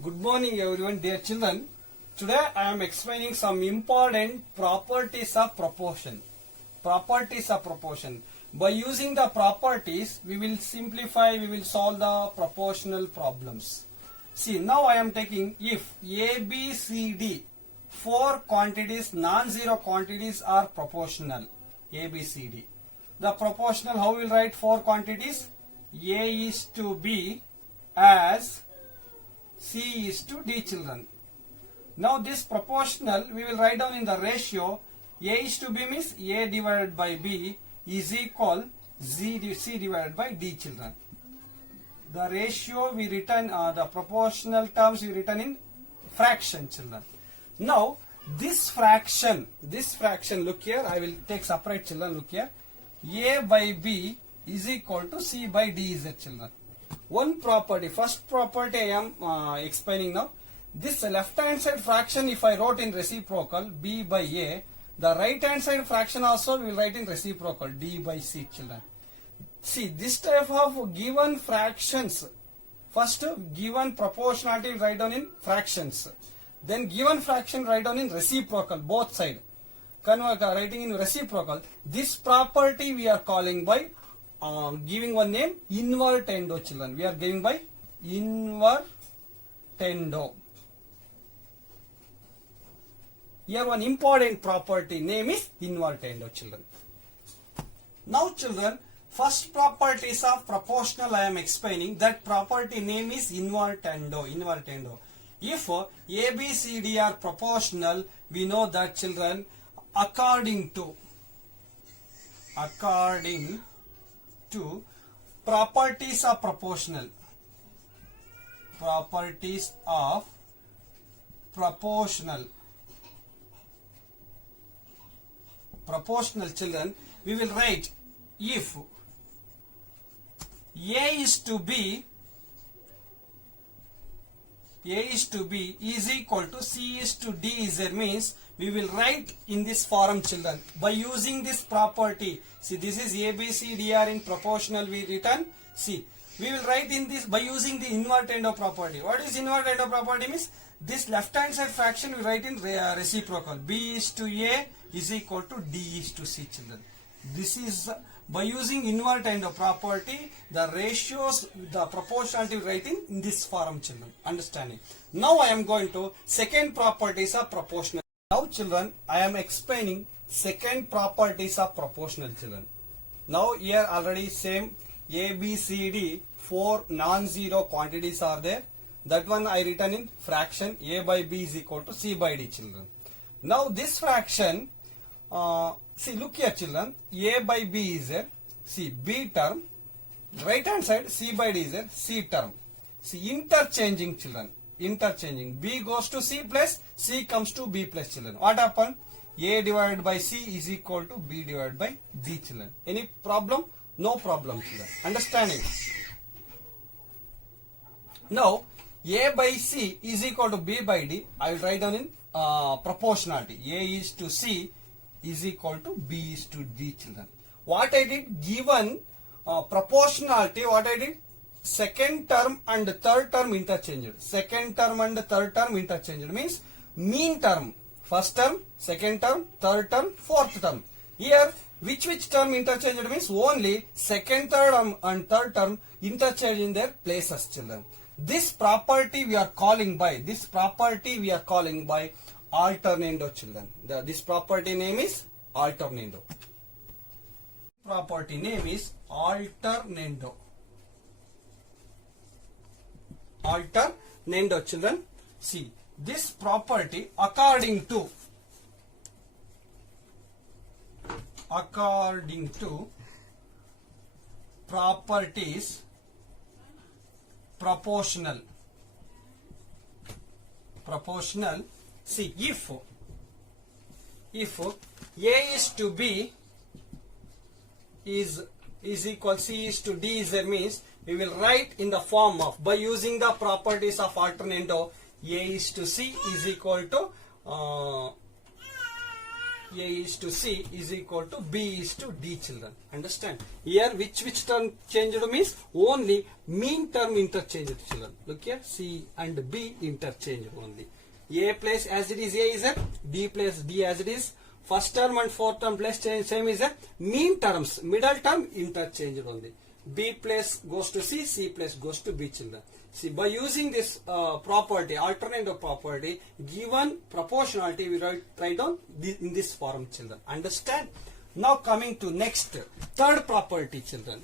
Good morning everyone, dear children. Today I am explaining some important properties of proportion. Properties of proportion. By using the properties, we will simplify, we will solve the proportional problems. See, now I am taking if A, B, C, D, four quantities, non-zero quantities are proportional. A, B, C, D. The proportional, how we will write four quantities? A is to B as C is to D, children. Now this proportional we will write down in the ratio. A is to B means A divided by B is equal C divided by D, children. The ratio we written, the proportional terms we written in fraction, children. Now this fraction, look here, I will take separate, children, look here. A by B is equal to C by D is it, children. One property, first property I am explaining now. This left hand side fraction if I wrote in reciprocal B by A, the right hand side fraction also we will write in reciprocal D by C, children. See, this type of given fractions, first given proportionality we write down in fractions, then given fraction write down in reciprocal, both side. Writing in reciprocal, this property we are calling by giving one name invertendo, children. We are giving by invertendo. Here one important property name is invertendo, children. Now children, first properties of proportional I am explaining. That property name is invertendo. If A, B, C, D are proportional, we know that, children, according to properties of proportional. Properties of proportional, children, we will write if A is to B is equal to C is to D is there, means we will write in this form, children, by using this property. See, this is A, B, C, D are in proportional we written. See, we will write in this by using the invertendo property. What is invertendo property means? This left hand side fraction we write in reciprocal. B is to A is equal to D is to C, children. This is by using invertendo property, the ratios, the proportionality we write in this form, children. Understanding? Now I am going to second properties of proportional. Now children, I am explaining second properties of proportional, children. Now here already same A, B, C, D, four non-zero quantities are there. That one I written in fraction. A by B is equal to C by D, children. Now this fraction, see, look here, children, A by B is there. See, B term. Right hand side C by D is there. C term. See, interchanging, children. Interchanging. B goes to C plus C comes to B plus, children. What happened? A divided by C is equal to B divided by D, children. Any problem? No problem, children. Understanding? Now A by C is equal to B by D. I will write down in proportionality. A is to C is equal to B is to D, children. What I did, given proportionality, what I did, second term and third term interchanged. Second term and third term interchanged means mean term. First term, second term, third term, fourth term. Here, which term interchanged means only second, third and third term interchange in their places, children. This property we are calling by, alternando, children. This property name is alternando. Property name is alternando. Alternando, children. See, this property according to properties proportional. See, if A is to B is equal C is to D is there, means we will write in the form of, by using the properties of alternando, A is to C is equal to A is to C is equal to B is to D, children. Understand? Here which term changed means only mean term interchanged, children. Look here, C and B interchanged only. A place as it is A is a, D place D as it is. First term and fourth term place change same is a, mean terms, middle term interchanged only. B place goes to C, C place goes to B, children. See, by using this property, alternative property, given proportionality, we write down in this form, children. Understand? Now coming to next, third property, children.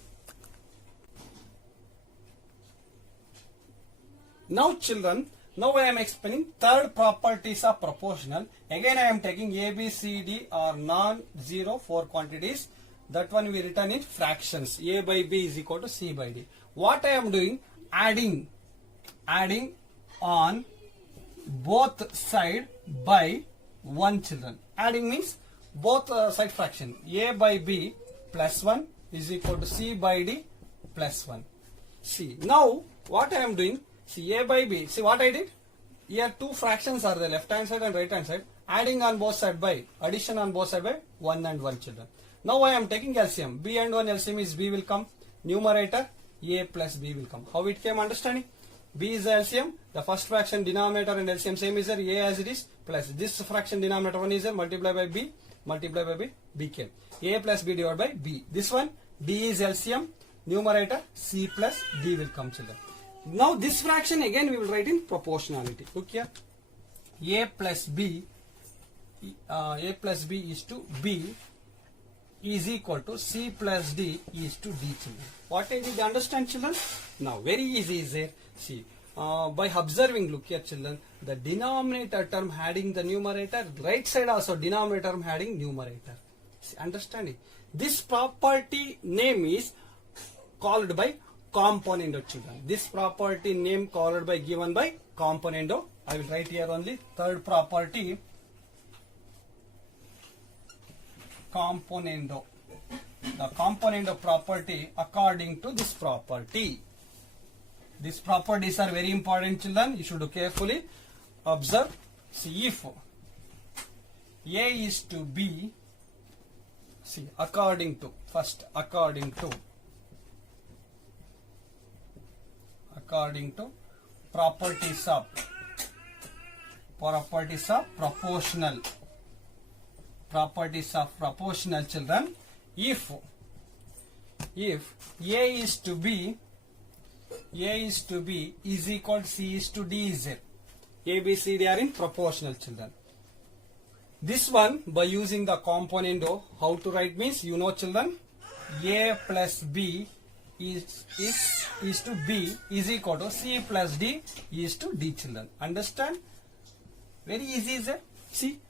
Now children, now I am explaining third properties of proportional. Again I am taking A, B, C, D are non-zero four quantities. That one we written in fractions. A by B is equal to C by D. What I am doing? Adding on both side by 1, children. Adding means both side fraction. A by B plus 1 is equal to C by D plus 1. See, now what I am doing? See, A by B. See what I did? Here two fractions are the left hand side and right hand side. Adding on both side by, addition on both side by 1 and 1, children. Now I am taking LCM. B and 1 LCM is B will come. Numerator A plus B will come. How it came, understanding? B is the LCM. The first fraction denominator and LCM same is there. A as it is plus this fraction denominator 1 is there. Multiply by B. B came. A plus B divided by B. This one D is LCM. Numerator C plus D will come, children. Now this fraction again we will write in proportionality. Look here. A plus B is to B is equal to C plus D is to D, children. What I did understand, children? Now very easy is there. See, by observing, look here, children, the denominator term adding the numerator, right side also denominator term adding numerator. See, understanding? This property name is called by componendo, children. This property name called by given by componendo. I will write here only third property, componendo. The componendo property according to this property. These properties are very important, children. You should carefully observe. See, if A is to B, see, according to properties of proportional, children. If A is to B is equal to C is to D is there. A, B, C, D are in proportional, children. This one by using the componendo, how to write means, you know, children, A plus B is to B is equal to C plus D is to D, children. Understand? Very easy is it? See,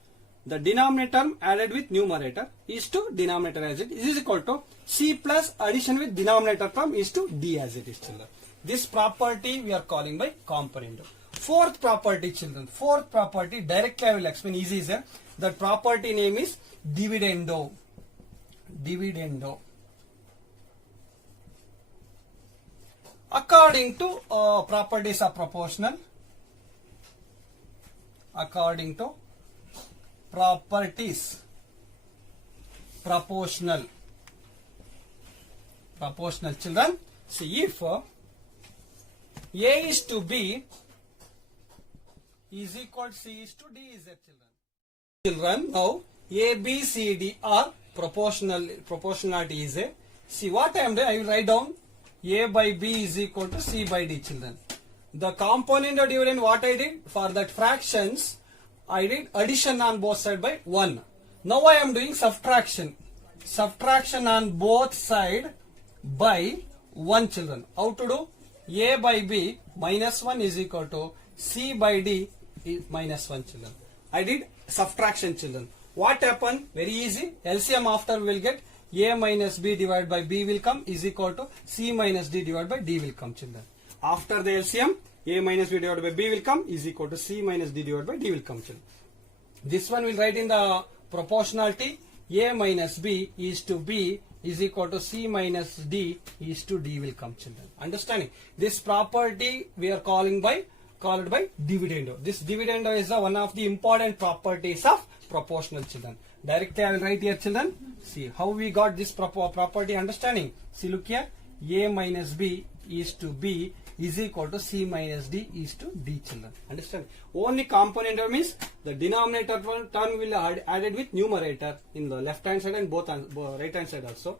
the denominator term added with numerator is to denominator as it is equal to C plus addition with denominator term is to D as it is, children. This property we are calling by componendo. Fourth property, children. Fourth property directly I will explain, easy is there. That property name is dividendo. According to properties of proportional. According to properties proportional, children. See, if A is to B is equal to C is to D is there, children. Now A, B, C, D are proportionality is a. See what I am doing, I will write down A by B is equal to C by D, children. The component of dividend, what I did for that fractions, I did addition on both sides by 1. Now I am doing subtraction on both sides by 1, children. How to do? A by B minus 1 is equal to C by D is minus 1, children. I did subtraction, children. What happened? Very easy. LCM after we will get A minus B divided by B will come is equal to C minus D divided by D will come, children. After the LCM, A minus B divided by B will come is equal to C minus D divided by D will come, children. This one will write in the proportionality. A minus B is to B is equal to C minus D is to D will come, children. Understanding? This property we are called by dividendo. This dividendo is one of the important properties of proportional, children. Directly I will write here, children. See how we got this property understanding. See, look here. A minus B is to B is equal to C minus D is to D, children. Understand? Only component term means the denominator term will added with numerator in the left hand side and both right hand side also.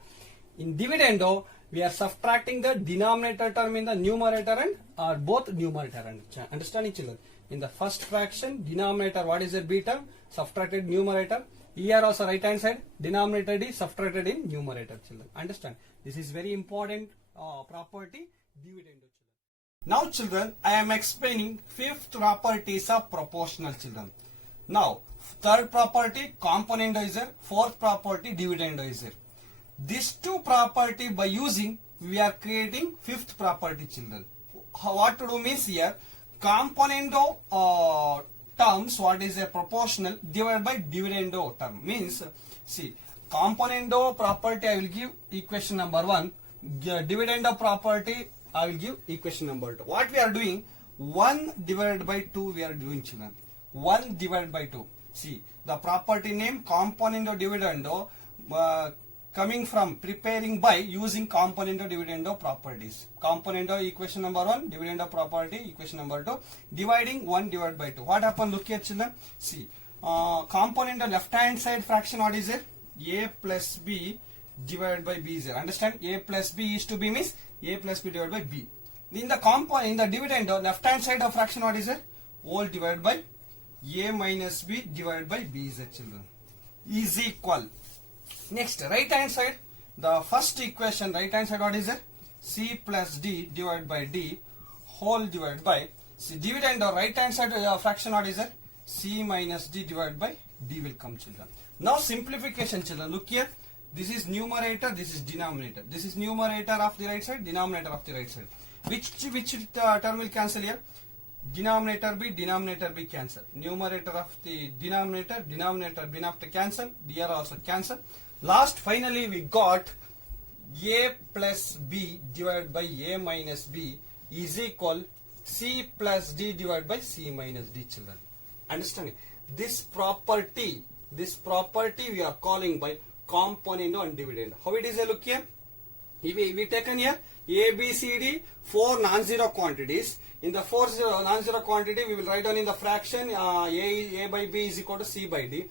In dividendo, we are subtracting the denominator term in the numerator and both numerator and understanding, children. In the first fraction, denominator what is the B term? Subtracted numerator. Here also right hand side, denominator D subtracted in numerator, children. Understand? This is very important property, dividendo, children. Now, children, I am explaining fifth properties of proportional, children. Now, third property, componendoizer. Fourth property, dividendoizer. These two property by using, we are creating fifth property, children. What to do means here, componendo terms, what is a proportional divided by dividendo term means, see, componendo property I will give equation number 1, dividendo property I will give equation number 2. What we are doing, 1 divided by 2 we are doing, children. 1 divided by 2. See, the property name componendo dividendo coming from preparing by using componendo dividendo properties. Componendo equation number 1, dividendo property equation number 2, dividing 1 divided by 2. What happened? Look here, children. See, componendo left hand side fraction, what is it? A plus B divided by B is there. Understand? A plus B is to B means A plus B divided by B. In the dividendo left hand side of fraction, what is it? Whole divided by A minus B divided by B is it, children. Is equal. Next, right hand side, the first equation, right hand side, what is it? C plus D divided by D whole divided by, see, dividend or right hand side fraction, what is it? C minus D divided by D will come, children. Now simplification, children. Look here. This is numerator, this is denominator. This is numerator of the right side, denominator of the right side. Which term will cancel here? Denominator B cancel. Numerator of the denominator B have to cancel. Here also cancel. Last, finally, we got A plus B divided by A minus B is equal C plus D divided by C minus D, children. Understanding? This property we are calling by componendo and dividend. How it is? Look here. We taken here A, B, C, D, 4 non-zero quantities. In the 4 non-zero quantity, we will write down in the fraction A by B is equal to C by D.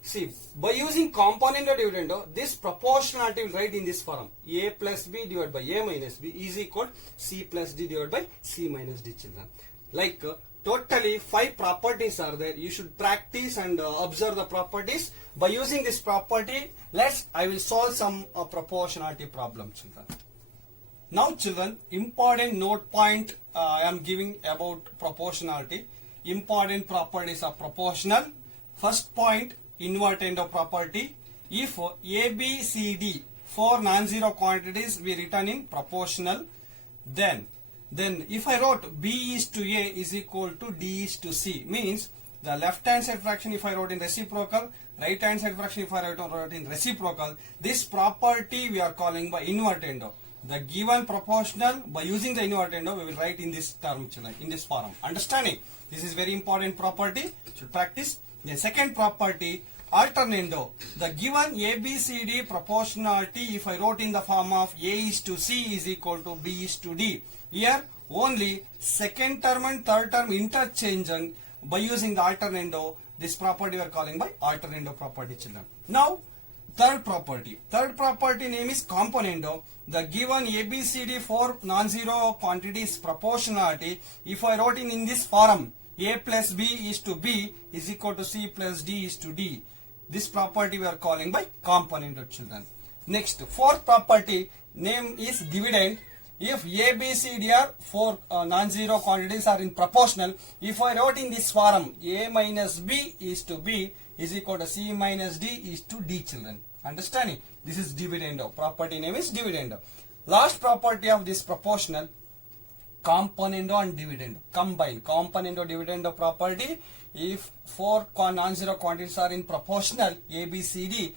See, by using componendo dividendo, this proportionality will write in this form. A plus B divided by A minus B is equal to C plus D divided by C minus D, children. Like totally 5 properties are there. You should practice and observe the properties. By using this property, I will solve some proportionality problem, children. Now, children, important note point I am giving about proportionality. Important properties of proportional. First point, invertendo property. If A, B, C, D, 4 non-zero quantities we written in proportional, then if I wrote B is to A is equal to D is to C, means the left hand side fraction if I wrote in reciprocal, right hand side fraction if I wrote in reciprocal, this property we are calling by invertendo. The given proportional, by using the invertendo, we will write in this term, children, in this form. Understanding? This is very important property. Should practice. The second property, alternando. The given ABCD proportionality, if I wrote in the form of A is to C is equal to B is to D. Here, only second term and third term interchanging by using the alternando. This property we are calling by alternando property, children. Now, third property. Third property name is componendo. The given ABCD 4 non-zero quantities proportionality, if I wrote in this form, A plus B is to B is equal to C plus D is to D. This property we are calling by componendo, children. Next, fourth property name is dividend. If A, B, C, D are 4 non-zero quantities are in proportional, if I wrote in this form, A minus B is to B is equal to C minus D is to D, children. Understanding? This is dividendo. Property name is dividendo. Last property of this proportional, componendo and dividendo. Combine. Componendo dividendo property. If 4 non-zero quantities are in proportional, A, B, C, D,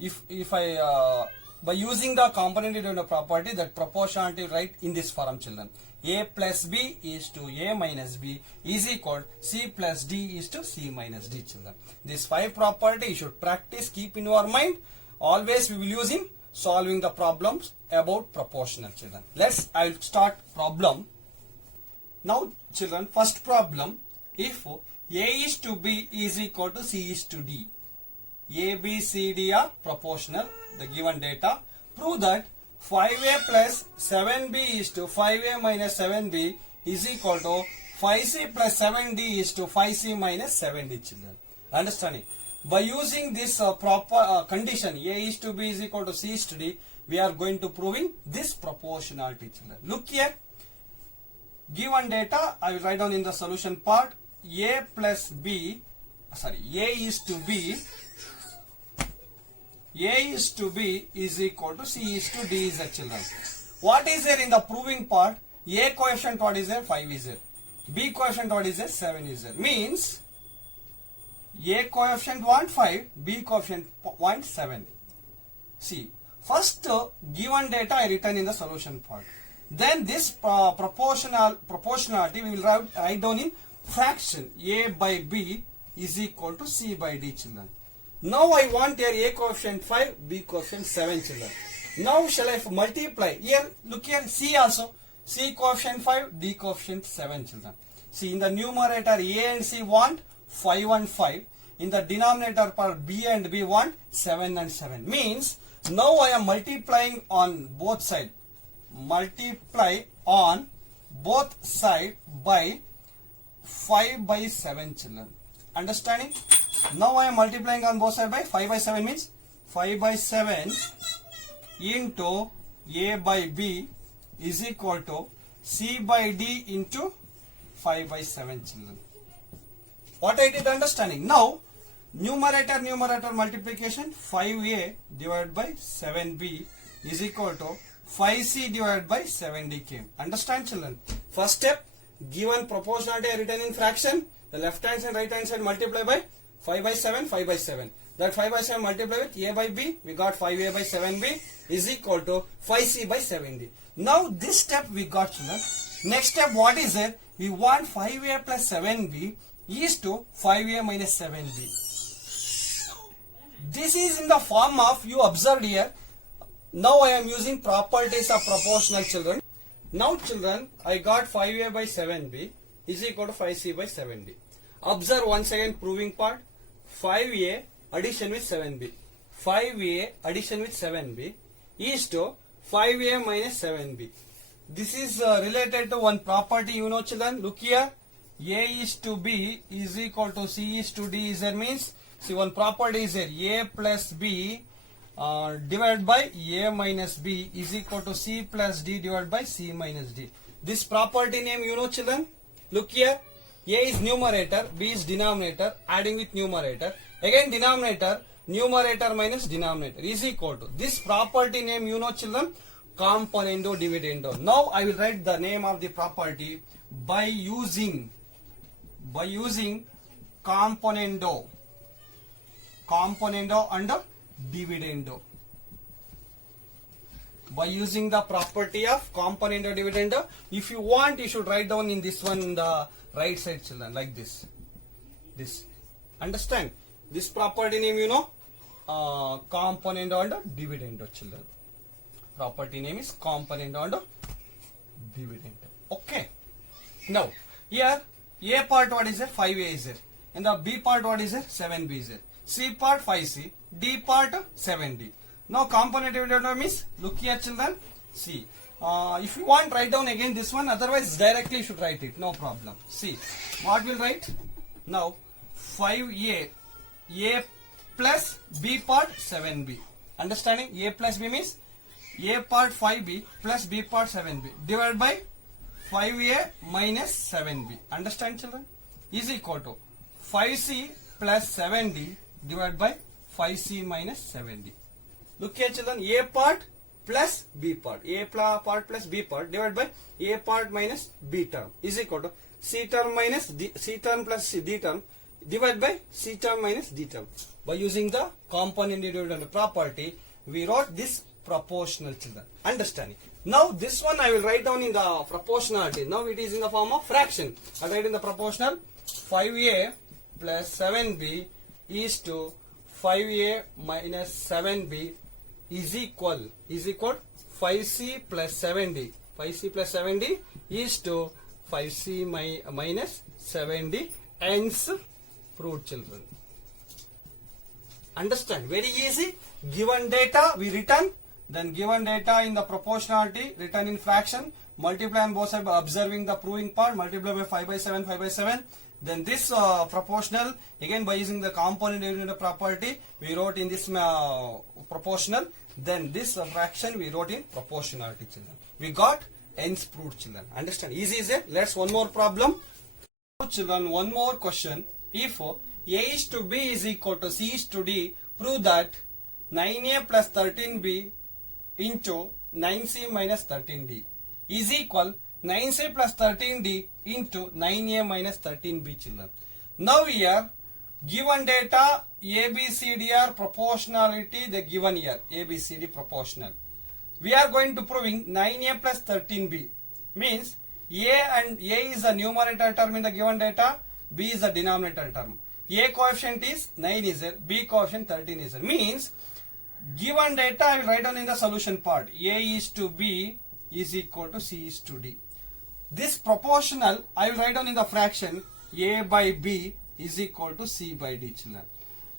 if I by using the component independent property, that proportionality write in this form, children. A plus B is to A minus B is equal C plus D is to C minus D, children. These 5 property you should practice, keep in your mind. Always we will use in solving the problems about proportional, children. I will start problem. Now children, first problem, if A is to B is equal to C is to D. A, B, C, D are proportional, the given data. Prove that 5A plus 7B is to 5A minus 7B is equal to 5C plus 7D is to 5C minus 7D, children. Understanding? By using this condition, A is to B is equal to C is to D, we are going to proving this proportionality, children. Look here. Given data, I will write down in the solution part. A plus B, A is to B. A is to B is equal to C is to D is the, children. What is there in the proving part? A coefficient what is there? 5 is there. B coefficient what is there? 7 is there. Means A coefficient want 5, B coefficient want 7. See, first given data I written in the solution part. Then this proportionality we will write down in fraction. A by B is equal to C by D, children. Now I want here A coefficient 5, B coefficient 7, children. Now shall I multiply? Here, look here, C also. C coefficient 5, D coefficient 7, children. See, in the numerator A and C want 5 and 5. In the denominator part B and B want 7 and 7. Means, now I am multiplying on both sides. Multiply on both sides by 5 by 7, children. Understanding? Now I am multiplying on both sides by 5 by 7 means 5 by 7 into A by B is equal to C by D into 5 by 7, children. What I did understanding? Now numerator multiplication 5A divided by 7B is equal to 5C divided by 7D came. Understand, children? First step, given proportionality written in fraction, the left hand side right hand side multiply by 5 by 7, 5 by 7. That 5 by 7 multiply with A by B, we got 5A by 7B is equal to 5C by 7D. Now this step we got, children. Next step, what is it? We want 5A plus 7B is to 5A minus 7B. This is in the form of, you observed here. Now I am using properties of proportional, children. Now children, I got 5A by 7B is equal to 5C by 7D. Observe once again proving part. 5A addition with 7B. 5A addition with 7B is to 5A minus 7B. This is related to one property, you know, children. Look here. A is to B is equal to C is to D is there, means, see, one property is there. A plus B divided by A minus B is equal to C plus D divided by C minus D. This property name, you know, children. Look here. A is numerator, B is denominator, adding with numerator. Again denominator, numerator minus denominator is equal to. This property name, you know, children, componendo dividendo. Now I will write the name of the property by using componendo and dividendo. By using the property of componendo dividendo, if you want, you should write down in this one in the right side, children, like this. Understand? This property name, you know, componendo and dividendo, children. Property name is componendo and dividendo. Okay. Now here A part what is there? 5A is there. And the B part what is there? 7B is there. C part 5C. D part 7D. Now component dividendo means, look here, children. See, if you want, write down again this one. Otherwise directly you should write it. No problem. See, what will write? Now 5A. A plus B part 7B. Understanding? A plus B means A part 5B plus B part 7B divided by 5A minus 7B. Understand, children? Is equal to 5C plus 7D divided by 5C minus 7D. Look here, children. A part plus B part. A part plus B part divided by A part minus B term is equal to C term minus D, C term plus D term divided by C term minus D term. By using the component dividend property, we wrote this proportional children. Understanding. Now this one I will write down in the proportionality. Now it is in the form of fraction. I write in the proportional 5a plus 7b is to 5a minus 7b is equal 5c plus 7d. 5c plus 7d is to 5c minus 7d. Hence proved, children. Understand? Very easy. Given data we return. Then given data in the proportionality written in fraction. Multiply on both sides by observing the proving part. Multiply by 5 by 7, 5 by 7. Then this proportional, again by using the component dividend property, we wrote in this proportional. Then this fraction we wrote in proportionality, children. We got hence proved, children. Understand? Easy is it? Let's one more problem. Now, children, one more question. If A is to B is equal to C is to D, prove that 9A plus 13B into 9C minus 13D is equal 9C plus 13D into 9A minus 13B, children. Now here, given data A, B, C, D are proportionality, the given here, A, B, C, D proportional. We are going to proving 9A plus 13B. Means A is the numerator term in the given data, B is the denominator term. A coefficient is 9 is there, B coefficient 13 is there. Means given data I will write down in the solution part. A is to B is equal to C is to D. This proportional I will write down in the fraction A by B is equal to C by D, children.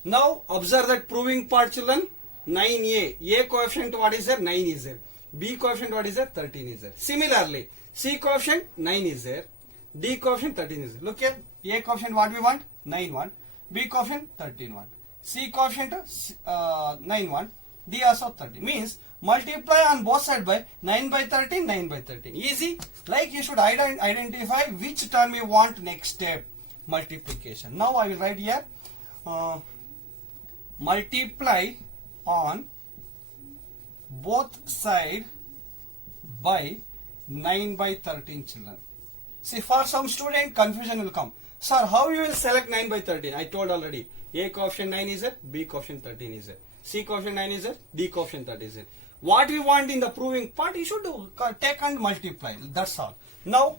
Now observe that proving part, children. 9A. A coefficient what is there? 9 is there. B coefficient what is there? 13 is there. Similarly, C coefficient 9 is there. D coefficient 13 is there. Look here. A coefficient what we want? 9 want. B coefficient 13 want. C coefficient 9 want. D also 13. Means multiply on both sides by 9 by 13, 9 by 13. Easy. Like you should identify which term you want next step. Multiplication. Now I will write here multiply on both sides by 9 by 13, children. See, for some student confusion will come. Sir, how you will select 9 by 13? I told already. A coefficient 9 is there, B coefficient 13 is there. C coefficient 9 is there, D coefficient 13 is there. What we want in the proving part, you should do, take and multiply. That's all. Now,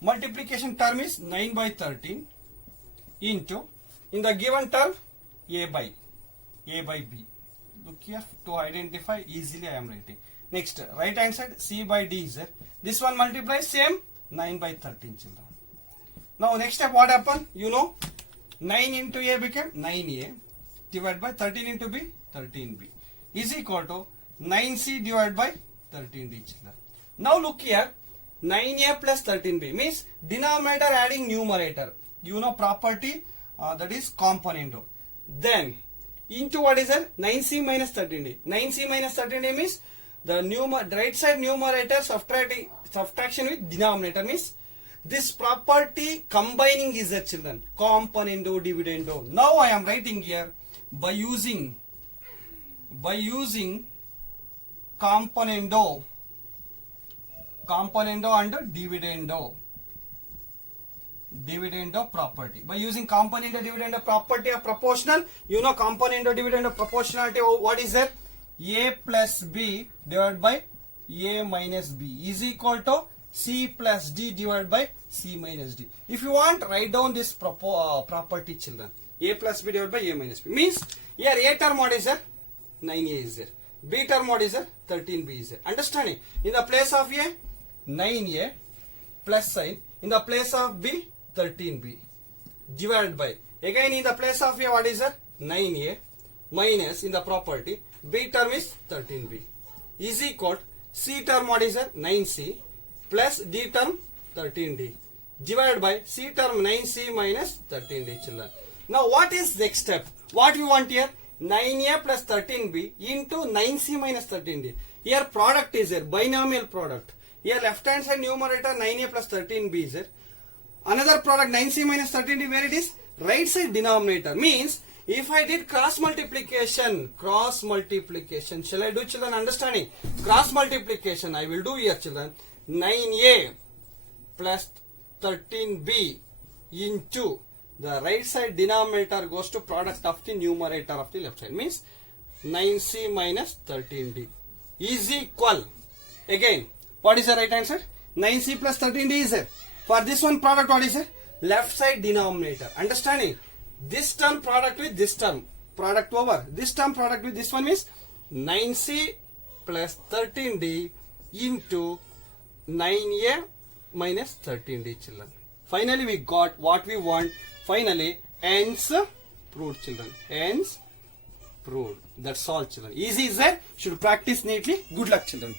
multiplication term is 9 by 13 into, in the given term, A by B. Look here, to identify easily I am writing. Next, right hand side, C by D is there. This one multiply, same, 9 by 13, children. Now, next step, what happened? You know, 9 into A became 9A, divided by 13 into B, 13B, is equal to 9C divided by 13D, children. Now, look here, 9A plus 13B means denominator adding numerator. You know property, that is componendo. Then, into what is that? 9C minus 13D. 9C minus 13D means the right side numerator subtraction with denominator means this property combining is the, children. Componendo, dividendo. Now I am writing here by using componendo and dividendo property. By using componendo dividendo property of proportional, you know componendo dividendo proportionality, what is that? A plus B divided by A minus B is equal to C plus D divided by C minus D. If you want, write down this property, children. A plus B divided by A minus B. Means, here A term what is there? 9A is there. B term what is there? 13B is there. Understanding? In the place of A, 9A plus sign. In the place of B, 13B. Divided by. Again in the place of A what is there? 9A minus in the property. B term is 13B. Is equal to C term what is there? 9C plus D term 13D. Divided by C term 9C minus 13D, children. Now what is the next step? What we want here? 9A plus 13B into 9C minus 13D. Here product is there, binomial product. Here left hand side numerator 9A plus 13B is there. Another product 9C minus 13D, where it is? Right side denominator. Means if I did cross multiplication, shall I do, children? Understanding? Cross multiplication I will do here, children. 9A plus 13B into the right side denominator goes to product of the numerator of the left side. Means 9C minus 13D. is equal. Again, what is the right answer? 9c plus 13d is there. For this one product, what is it? Left side denominator. Understanding? This term product with this term. Product over. This term product with this one means 9c plus 13d into 9a minus 13d, children. Finally, we got what we want. Finally, hence proved, children. Hence proved. That's all, children. Easy is that? Should practice neatly. Good luck, children.